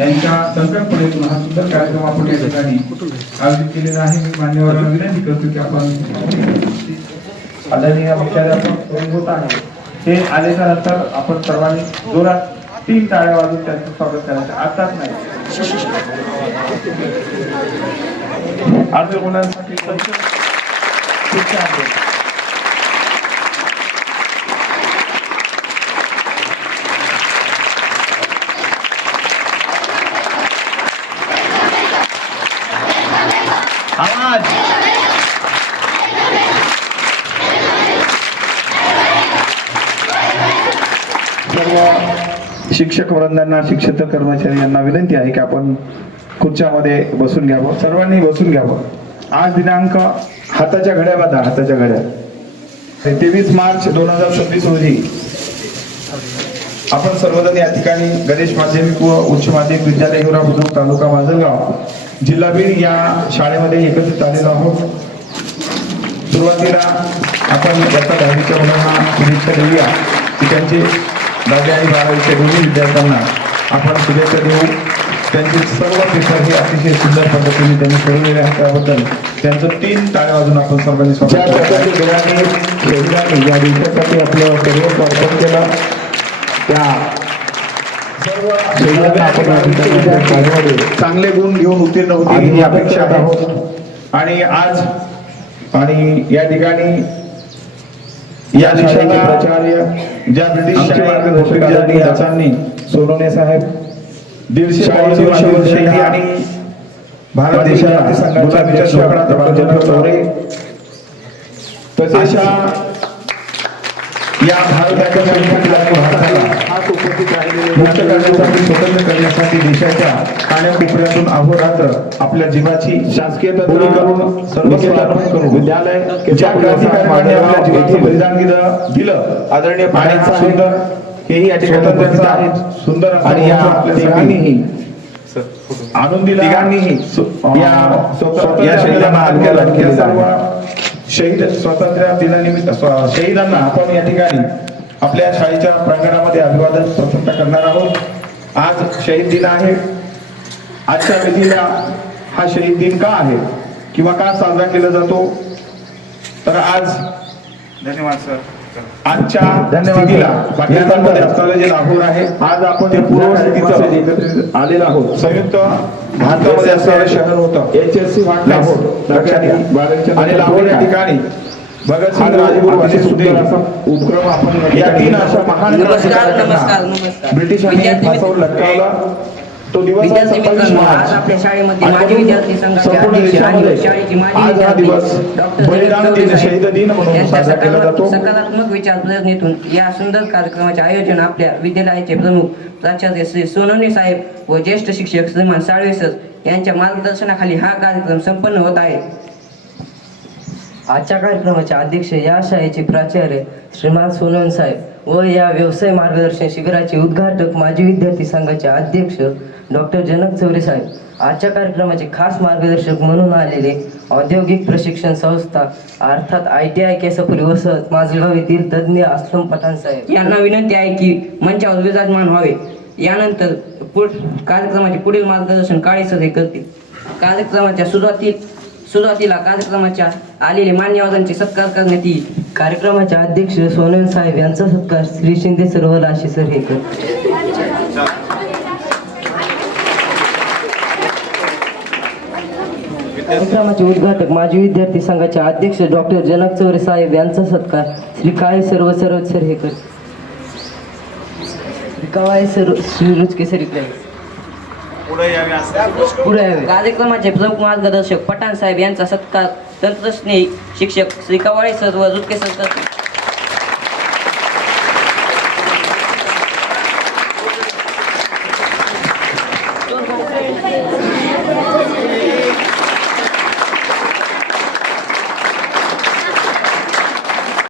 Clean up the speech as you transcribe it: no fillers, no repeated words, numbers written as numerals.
यांच्या संकल्पनेतून हा सुंदर कार्यक्रम आपण या ठिकाणी आयोजित केलेला आहे। मी मान्यवरांना विनंती करतो की आपण आदरणीय मुख्याध्यापक होत आहे ते आल्याच्या नंतर आपण सर्वांनी जोरात 3 टाळ्या वाजवून त्यांचं स्वागत करायचं। आताच नाही, अर्ज मुलांसाठी शुभेच्छा आहेत। आवाज सर्व शिक्षक वृंदांना, शिक्षक कर्मचारी यांना विनंती आहे की आपण खुर्च्यामध्ये बसून घ्यावं, सर्वांनी बसून घ्यावं। आज दिनांक हाताच्या घड्या बांधा, हाताच्या घड्या 23 मार्च 2026 रोजी आपण सर्वजण या ठिकाणी गणेश माध्यमिक व उच्च माध्यमिक विद्यालय हिवरा बुद्रुक तालुका माजलगाव जिल्हा बीड या शाळेमध्ये एकत्रित आलेलो आहोत। सुरुवातीला आपण इयत्ता 10वीच्या मुलांना शुभेच्छा देऊया की त्यांचे 10वी आणि 12वीच्या दोन्ही विद्यार्थ्यांना आपण शुभेच्छा देऊ। त्यांचे सर्व पेपर हे अतिशय सुंदर पद्धतीने त्यांनी सोडवलेले आहेत, त्याबद्दल त्यांचं 3 टाळ्या वाजून आपण सर्वांनी स्वागत या दिवसासाठी आपलं करिअर अर्पण केलं त्या सर्व चांगले गुण घेऊन उत्तीर्ण होतील ही अपेक्षा आहे। आणि आज आणि या ठिकाणी या शाळेचे प्राचार्य ज्या ब्रिटिश मार्गदर्शकांनी सोनवणे साहेब 150 वर्ष आणि भारत देशाच्या संघाच्या चौरे तसेच या भारताच्या मुक्त करण्यासाठी, स्वतंत्र करण्यासाठी देशाच्या कानाकोपऱ्यातून अहोरात्र आपल्या जीवाची शासकीय करून सर्व विद्यालय ज्या क्रांतिकारकांनी आपल्या जीवाचं बलिदान दिलं आदरणीय पाण्याचा सुंदर हेही या ठिकाणी सुंदर आणि या तिघांनीही आणून दिला, तिघांनीही या शहीदांना सर्व शहीद स्वातंत्र्य दिनानिमित्त शहीदांना आपण या ठिकाणी आपल्या शाळेच्या प्रांगणामध्ये अभिवादन प्रथमतः करणार आहोत। आज शहीद दिन आहे। आजच्या विधीला हा शहीद दिन का आहे किंवा का साजरा केला जातो, तर आज धन्यवाद सर आजच्या स्थितीला पाकिस्तानमध्ये असणारे जे लाहोर आहे, आज आपण ते पूर्व स्थितीचं एकत्रित आलेलो आहोत। संयुक्त भारतामध्ये असणारे शहर होतं HSC लाहोर लक्षात घ्या। आणि लाहोर या ठिकाणी भगतसिंग, राजगुरू असे सुदेव उपक्रम आपण या 3 अशा महान ब्रिटिशांनी फासावर लटकावला। तो दिवस आहे 27 मार्च। आपल्या शाळेमध्ये माजी विद्यार्थी संघाचे अध्यक्ष आणि शाळेचे माजी आज हा दिवस बलिदान दिन, शहीद दिन म्हणून साजरा केला जातो। सकारात्मक विचार प्रेरणेतून या सुंदर कार्यक्रमाचे आयोजन आपल्या विद्यालयाचे प्रमुख प्राचार्य श्री सोनवणे साहेब व ज्येष्ठ शिक्षक श्रीमान साळवे सर यांच्या मार्गदर्शनाखाली हा कार्यक्रम संपन्न होत आहे। आजच्या कार्यक्रमाचे अध्यक्ष या शाळेचे प्राचार्य श्रीमान सोनवणे साहेब व या व्यवसाय मार्गदर्शन शिबिराचे उद्घाटक माजी विद्यार्थी संघाचे अध्यक्ष डॉक्टर जनक चौरे साहेब, आजच्या कार्यक्रमाचे खास मार्गदर्शक म्हणून आलेले औद्योगिक प्रशिक्षण संस्था अर्थात ITI केसपुरी वसत माजलगाव येथील तज्ज्ञ असलम पठाण साहेब यांना विनंती आहे की मंचावर विराजमान व्हावे। यानंतर कार्यक्रमाचे पुढील मार्गदर्शन काळे सर हे करतील। कार्यक्रमाच्या सुरुवातीला कार्यक्रमाच्या आलेले मान्यवरांचे सत्कार करण्यात येईल। कार्यक्रमाचे अध्यक्ष सोनवणे साहेब यांचा सत्कार श्री शिंदे सर व राशी सर हे करतील। कार्यक्रमाचे उद्घाटक माजी विद्यार्थी संघाचे अध्यक्ष डॉक्टर जनक चौरे साहेब यांचा सत्कार श्री काळे सर व सरोज सर हे करतील। काळे सर श्री रुचके सर पुढे यावे। कार्यक्रमाचे प्रमुख मार्गदर्शक पठाण साहेब यांचा सत्कार तंत्रस्नेही शिक्षक श्री कवाळे सर व रुचके सर करतील।